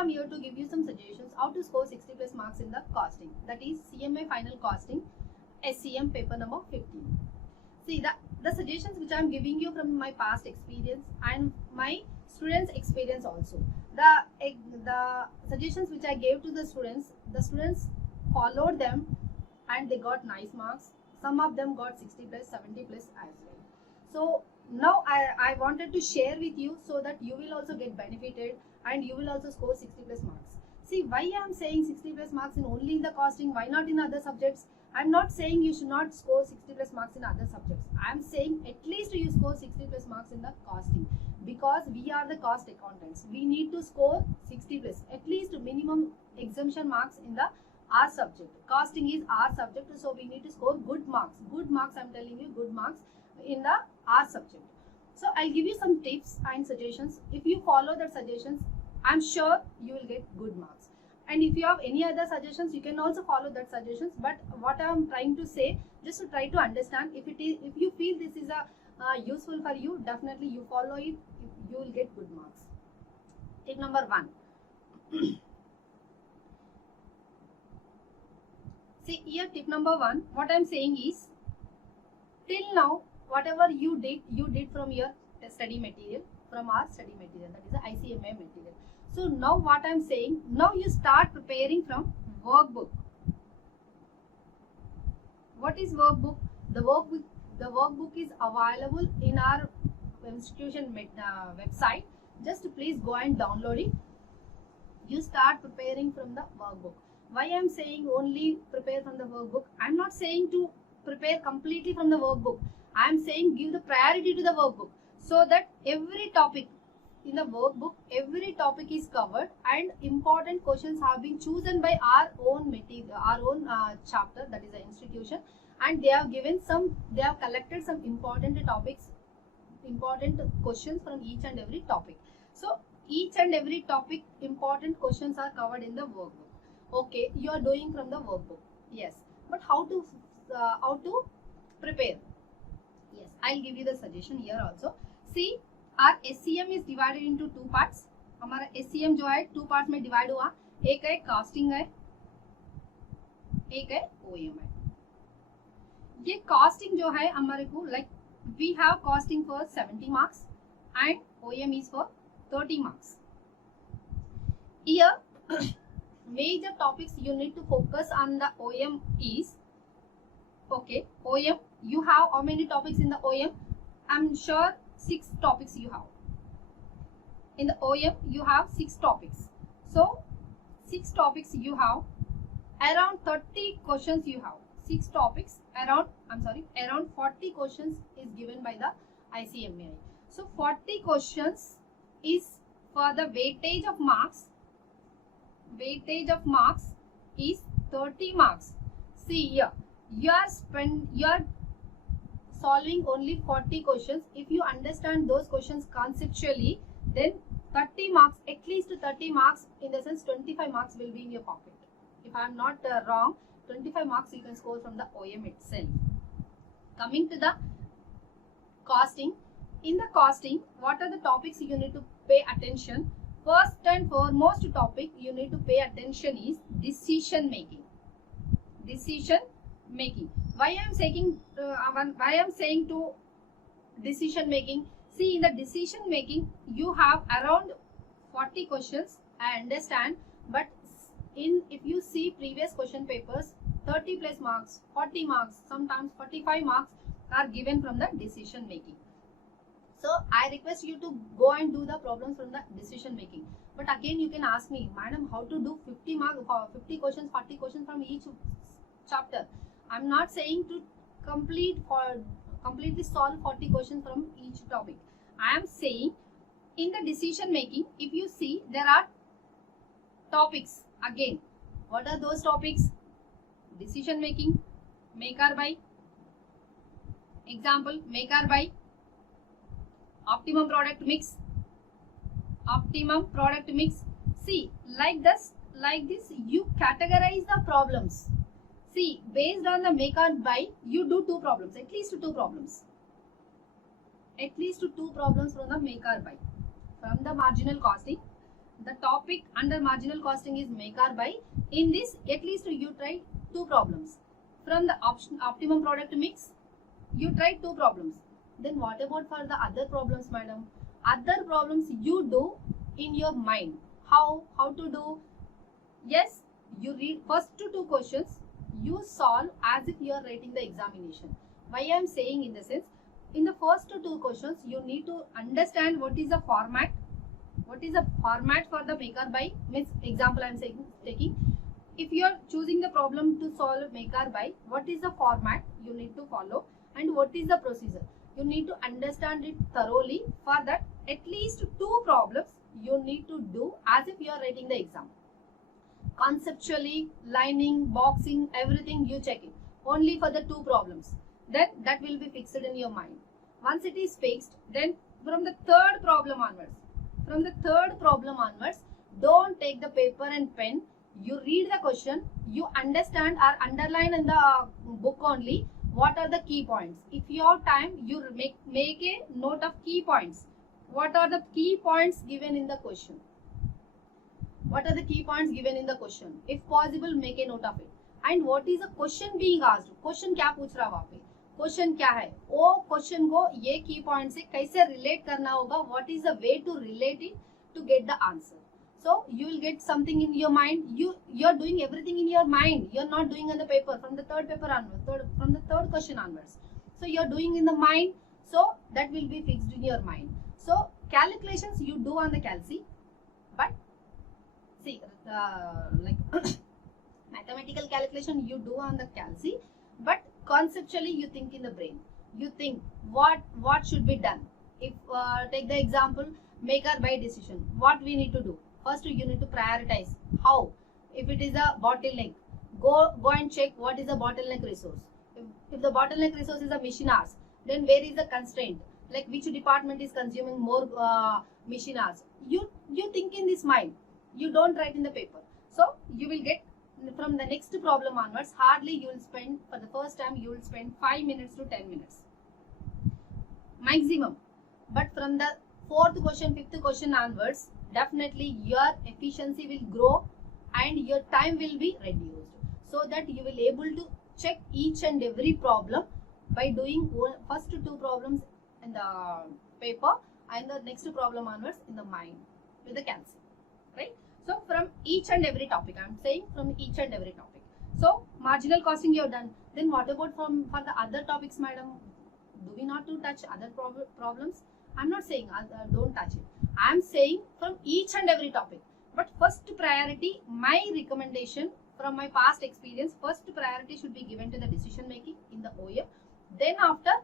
am here to give you some suggestions how to score 60 plus marks in the costing, that is CMA final costing SCM paper number 15. See, the suggestions which I am giving you from my past experience and my students' experience also. The suggestions which I gave to the students followed them and they got nice marks. Some of them got 60 plus, 70 plus as well. So now I wanted to share with you so that you will also get benefited and you will also score 60 plus marks. See, why I am saying 60 plus marks in only in the costing, why not in other subjects? I am not saying you should not score 60 plus marks in other subjects. I am saying at least you score 60 plus marks in the costing, because we are the cost accountants. We need to score 60 plus, at least minimum exemption marks in the our subject. Costing is our subject, so we need to score good marks. Good marks, I am telling you, good marks in the our subject. So I'll give you some tips and suggestions. If you follow the suggestions, I'm sure you will get good marks. And if you have any other suggestions, you can also follow that suggestions. But what I am trying to say, just to try to understand, if you feel this is a useful for you, definitely you follow it. You will get good marks. Tip number 1. See here, tip number 1. What I am saying is, till now, whatever you did from your study material, from our study material, that is the ICMA material. So now what I am saying, now you start preparing from workbook. What is workbook? The workbook is available in our institution website. Just please go and download it. You start preparing from the workbook. Why I am saying only prepare from the workbook? I am not saying to prepare completely from the workbook. I am saying give the priority to the workbook, so that every topic in the workbook, every topic is covered and important questions have been chosen by our own material, our own chapter, that is the institution, and they have collected some important topics, important questions from each and every topic. So each and every topic important questions are covered in the workbook. Okay, you are doing from the workbook, yes, but how to prepare? Yes, I'll give you the suggestion here also. See, our SCM is divided into 2 parts. हमारा SCM जो है 2 parts में divide हुआ. एक है costing है, एक है OM है. ये costing जो है हमारे को, like we have costing for 70 marks and OM is for 30 marks. Here, major topics you need to focus on the OM is, okay, OM, you have how many topics in the OM? I'm sure 6 topics you have. In the OM, you have 6 topics. So, 6 topics you have, around 30 questions you have. 6 topics, around 40 questions is given by the ICMAI. So, 40 questions is for the weightage of marks. Weightage of marks is 30 marks. See here, you are solving only 40 questions. If you understand those questions conceptually, then 30 marks, at least 30 marks, in the sense 25 marks will be in your pocket. If I am not wrong, 25 marks you can score from the OM itself. Coming to the costing. In the costing, what are the topics you need to pay attention? First and foremost topic you need to pay attention is decision making. Decision making. Why I am saying to decision making? See, in the decision making you have around 40 questions, I understand, but if you see previous question papers, 30 plus marks, 40 marks, sometimes 45 marks are given from the decision making. So I request you to go and do the problems from the decision making. But again you can ask me, madam, how to do 50 questions, 40 questions from each chapter? I'm not saying to completely solve 40 questions from each topic. I am saying in the decision making, if you see, there are topics. Again, what are those topics? Decision making, make or buy. Example, make or buy. Optimum product mix. Optimum product mix. See, like this you categorize the problems. See, based on the make or buy, you do 2 problems, at least 2 problems. At least 2 problems from the make or buy. From the marginal costing, the topic under marginal costing is make or buy. In this, at least you try 2 problems. From the optimum product mix, you try 2 problems. Then what about for the other problems, madam? Other problems you do in your mind. How to do? Yes, you read first 2 questions, you solve as if you are writing the examination. Why I am saying in the sense, in the first 2 questions, you need to understand what is the format. What is the format for the make or buy? Means example I am saying, taking. If you are choosing the problem to solve make or buy, what is the format you need to follow and what is the procedure? You need to understand it thoroughly. For that, at least 2 problems you need to do as if you are writing the exam. Conceptually, lining, boxing, everything you check it. Only for the 2 problems. Then that will be fixed in your mind. Once it is fixed, then from the third problem onwards, don't take the paper and pen. You read the question, you understand or underline in the book only what are the key points. If you have time, you make a note of key points. What are the key points given in the question? If possible, make a note of it. And what is the question being asked? Question क्या पूछ रहा वहाँ पे? Question क्या है? वो question को ये key points से कैसे relate करना होगा? What is the way to relate it to get the answer? So you will get something in your mind. You are doing everything in your mind. You are not doing on the paper. From the third paper onwards, from the third question onwards. So you are doing in the mind. So that will be fixed in your mind. So calculations you do on the calci, but see like mathematical calculation you do on the calci, but conceptually you think in the brain. You think what should be done. If take the example make or buy decision. What we need to do? First, you need to prioritize. How? If it is a bottleneck, go and check what is the bottleneck resource. If the bottleneck resource is a machine hours, then where is the constraint? Like which department is consuming more machine hours? You think in this mind. You don't write in the paper. So you will get from the next problem onwards. Hardly you will spend for the first time. You will spend 5 minutes to 10 minutes maximum. But from the 4th question, 5th question onwards, definitely your efficiency will grow and your time will be reduced, so that you will able to check each and every problem by doing first 2 problems in the paper and the next problem onwards in the mind with the calci, right? So from each and every topic, I am saying from each and every topic. So marginal costing you have done. Then what about for the other topics, madam? Do we not to touch other problems? I am not saying don't touch it. I am saying from each and every topic. But first priority, my recommendation from my past experience, first priority should be given to the decision making in the OM. Then after,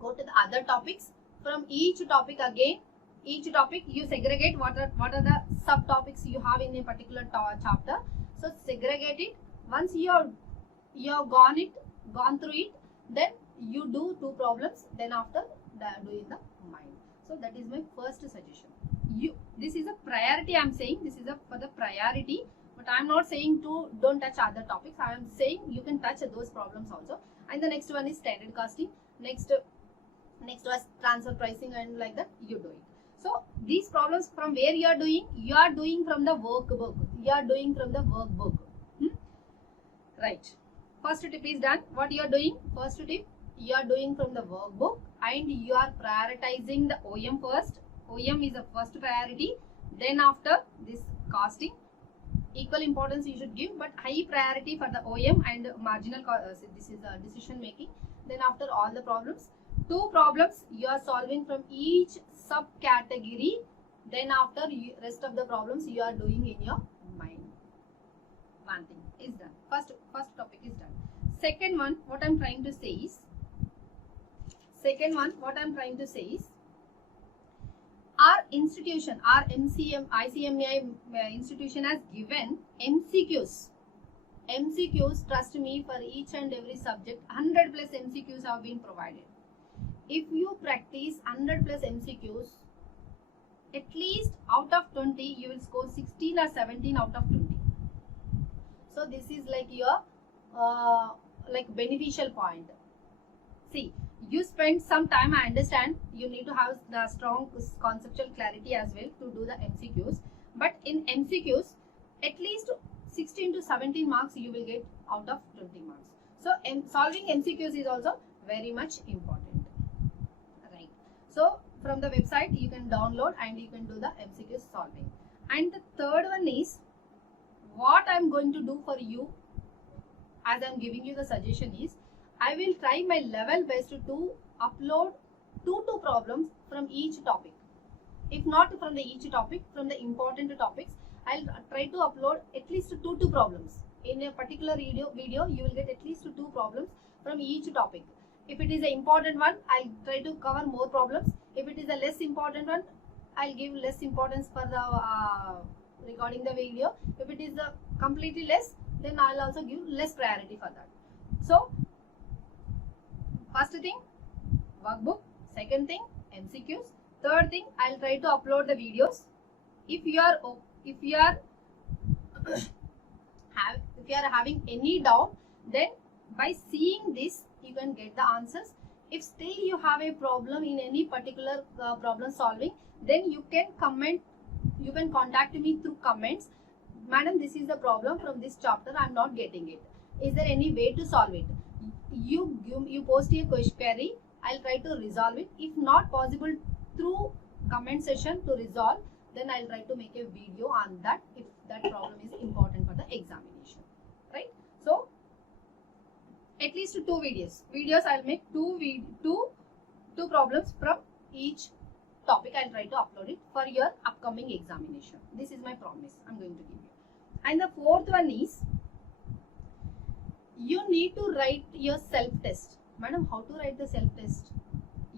go to the other topics. From each topic again, each topic you segregate what are the subtopics you have in a particular chapter. So segregate it. Once you have gone through it, then you do 2 problems. Then after doing the mind. So that is my first suggestion. This is a priority. I am saying this is for the priority, but I am not saying to don't touch other topics. I am saying you can touch those problems also. And the next one is standard costing. Next was transfer pricing, and like that you do it. So these problems from where you are doing from the workbook. Right. First tip is done. What you are doing? First tip, you are doing from the workbook and you are prioritizing the OM first. OM is the first priority. Then after this costing, equal importance you should give, but high priority for the OM and marginal this is the decision making. Then after all the problems, 2 problems you are solving from each subcategory. Then after rest of the problems you are doing in your mind. One thing is done. First topic is done. Second one, what I am trying to say is, our institution, our ICMAI institution has given MCQs. Trust me, for each and every subject, 100 plus MCQs have been provided. If you practice 100 plus MCQs, at least out of 20, you will score 16 or 17 out of 20. So this is like your beneficial point. See, you spend some time, I understand you need to have the strong conceptual clarity as well to do the MCQs, But in MCQs, at least 16 to 17 marks you will get out of 20 marks. So solving MCQs is also very much important, right? So from the website you can download and you can do the MCQ solving. And the third one is what I'm going to do for you, as I'm giving you the suggestion, is I will try my level best to upload 2 problems from each topic. If not from the each topic, from the important topics, I'll try to upload at least 2 problems. In a particular video, you will get at least 2 problems from each topic. If it is an important one, I'll try to cover more problems. If it is a less important one, I'll give less importance for the recording the video. If it is completely less, then I'll also give less priority for that. So first thing, workbook. Second thing, MCQs. Third thing, I'll try to upload the videos. If you are having any doubt, then by seeing this you can get the answers. If still you have a problem in any particular problem solving, then you can comment. You can contact me through comments. Madam, this is the problem from this chapter, I'm not getting it. Is there any way to solve it? You post a query, I'll try to resolve it. If not possible through comment section to resolve, then I'll try to make a video on that if that problem is important for the examination, right? So at least 2 videos I'll make two problems from each topic. I'll try to upload it for your upcoming examination. This is my promise I'm going to give you. And the fourth one is you need to write your self-test. Madam, how to write the self-test?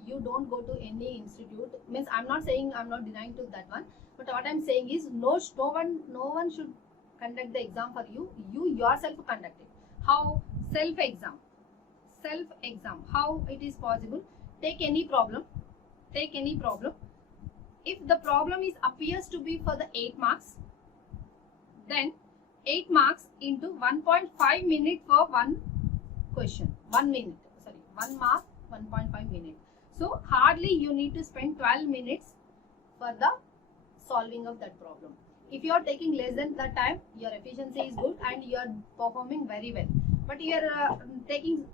You don't go to any institute. Means I'm not saying, I'm not denying to that one, but what I'm saying is no one should conduct the exam for you. You yourself conduct it. How? Self-exam. How it is possible? Take any problem. If the problem appears to be for the 8 marks, then 8 marks into 1.5 minute for one question. 1 minute. Sorry, 1 mark, 1.5 minute. So hardly you need to spend 12 minutes for the solving of that problem. If you are taking less than that time, your efficiency is good and you are performing very well. But you are taking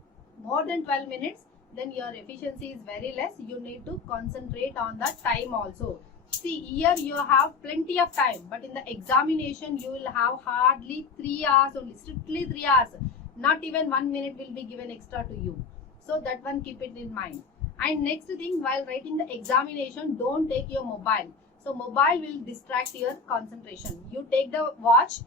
more than 12 minutes, then your efficiency is very less. You need to concentrate on the time also. See, here you have plenty of time, but in the examination you will have hardly 3 hours only, strictly 3 hours. Not even 1 minute will be given extra to you. So that one, keep it in mind. And next thing, while writing the examination, don't take your mobile. So mobile will distract your concentration. You take the watch.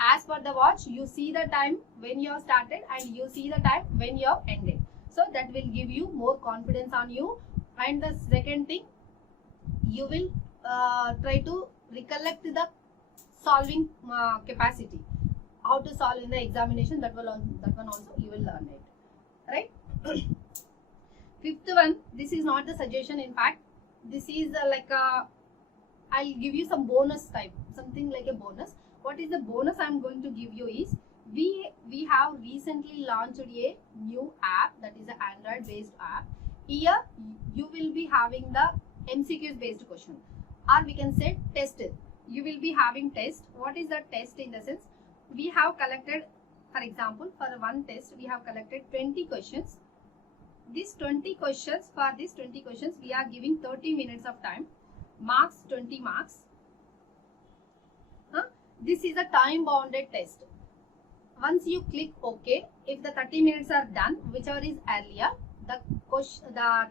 As per the watch, you see the time when you have started and you see the time when you have ended. So that will give you more confidence on you. And the second thing, you will try to recollect the solving capacity. How to solve in the examination, that one also you will learn it, right? Fifth one, this is not the suggestion. In fact, this is like a, I'll give you some bonus type, something like a bonus. What is the bonus I'm going to give you is, we have recently launched a new app, that is an Android based app. Here you will be having the MCQs based question, or we can say test. You will be having test. What is the test? In the sense, we have collected, for example, for one test we have collected 20 questions. These 20 questions, for these 20 questions we are giving 30 minutes of time, marks 20 marks. This is a time bounded test. Once you click OK, if the 30 minutes are done, whichever is earlier, the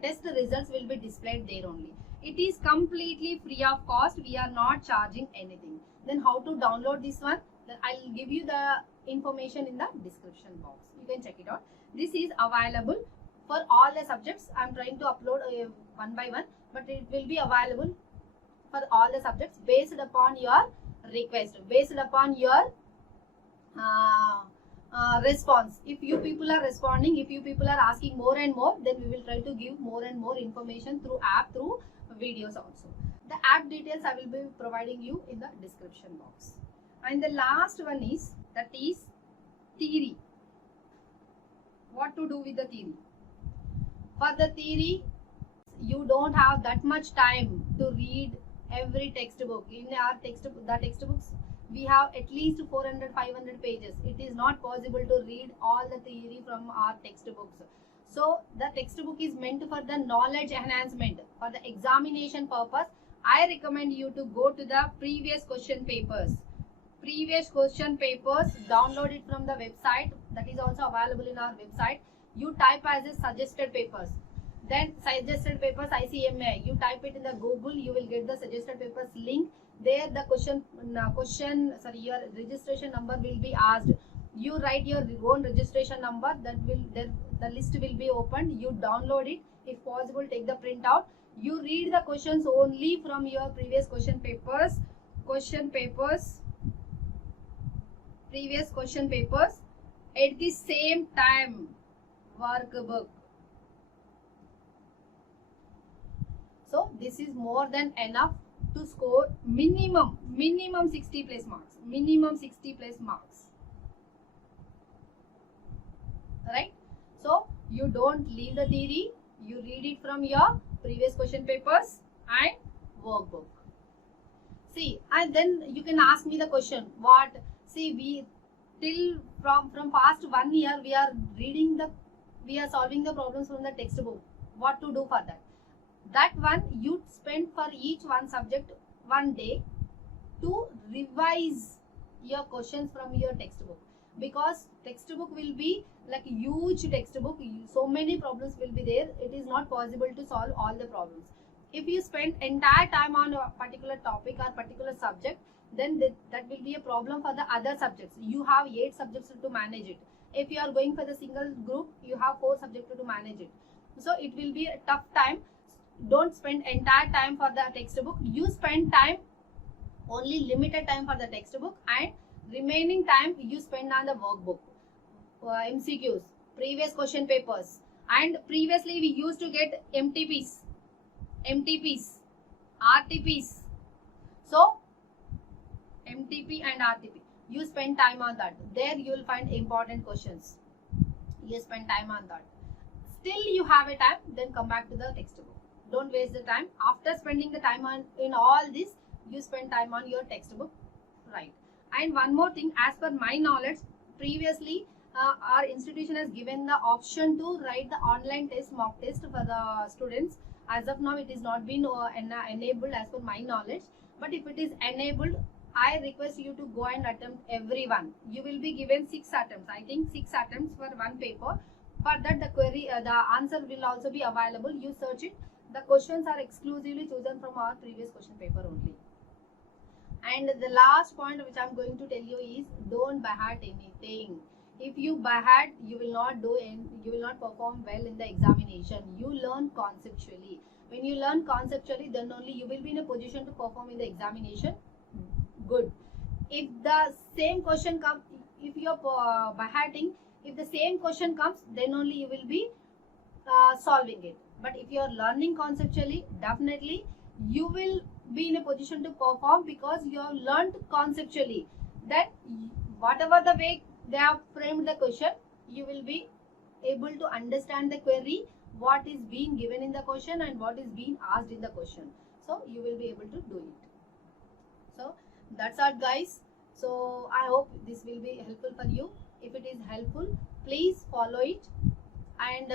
test results will be displayed there only. It is completely free of cost. We are not charging anything. Then how to download this one? Then I'll give you the information in the description box. You can check it out. This is available for all the subjects. I'm trying to upload one by one, but it will be available for all the subjects based upon your request, based upon your response. If you people are responding, if you people are asking more and more, then we will try to give more and more information through app, through videos also. The app details I will be providing you in the description box. And the last one is, that is theory. What to do with the theory? For the theory, you don't have that much time to read every textbook. In our textbooks, we have at least 400-500 pages. It is not possible to read all the theory from our textbooks. So the textbook is meant for the knowledge enhancement. For the examination purpose, I recommend you to go to the previous question papers. Previous question papers, download it from the website. That is also available in our website. You type as a suggested papers. Then suggested papers ICMA. You type it in the Google. You will get the suggested papers link. There the your registration number will be asked. You write your own registration number. The list will be opened. You download it. If possible, take the printout. You read the questions only from your previous question papers. Previous question papers. At the same time, workbook. So this is more than enough to score minimum 60 plus marks. Minimum 60 plus marks. Right? So you don't leave the theory. You read it from your previous question papers and workbook. See, and then you can ask me the question. What? See, from past 1 year we are solving the problems from the textbook. What to do for that? That one you spend for each one subject 1 day to revise your questions from your textbook, because textbook will be like a huge textbook. So many problems will be there. It is not possible to solve all the problems. If you spend entire time on a particular topic or particular subject, then that will be a problem for the other subjects. You have 8 subjects to manage it. If you are going for the single group, you have 4 subjects to manage it. So it will be a tough time. Don't spend entire time for the textbook. You spend time, only limited time for the textbook, and remaining time you spend on the workbook, MCQs, previous question papers. And previously we used to get MTPs, RTPs. So MTP and RTP, you spend time on that. There you will find important questions. You spend time on that. Still you have a time, then come back to the textbook. Don't waste the time. After spending the time in all this, you spend time on your textbook. Right. And one more thing, as per my knowledge, previously our institution has given the option to write the online test, mock test for the students. As of now, it is not been enabled as per my knowledge. But if it is enabled, I request you to go and attempt every one. You will be given 6 attempts. I think 6 attempts for one paper. For that, the answer will also be available. You search it. The questions are exclusively chosen from our previous question paper only. And the last point which I am going to tell you is, don't by heart anything. If you by heart, you will not perform well in the examination. You learn conceptually. When you learn conceptually, then only you will be in a position to perform in the examination. Good. If the same question comes, if you are by hearting, if the same question comes, then only you will be solving it. But if you are learning conceptually, definitely you will be in a position to perform, because you have learned conceptually. Then whatever the way they have framed the question, you will be able to understand the query, what is being given in the question and what is being asked in the question. So you will be able to do it. So that's all, guys. So I hope this will be helpful for you. If it is helpful, please follow it, and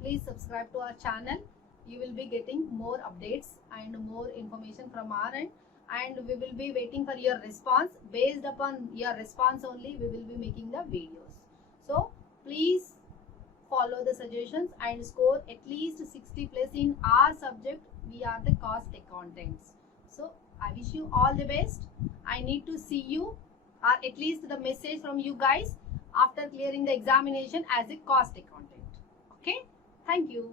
please subscribe to our channel. You will be getting more updates and more information from our end, and we will be waiting for your response. Based upon your response only, we will be making the videos. So please follow the suggestions and score at least 60 plus in our subject. We are the cost accountants. So I wish you all the best. I need to see you, or at least the message from you guys, after clearing the examination as a cost accountant. Okay? Thank you.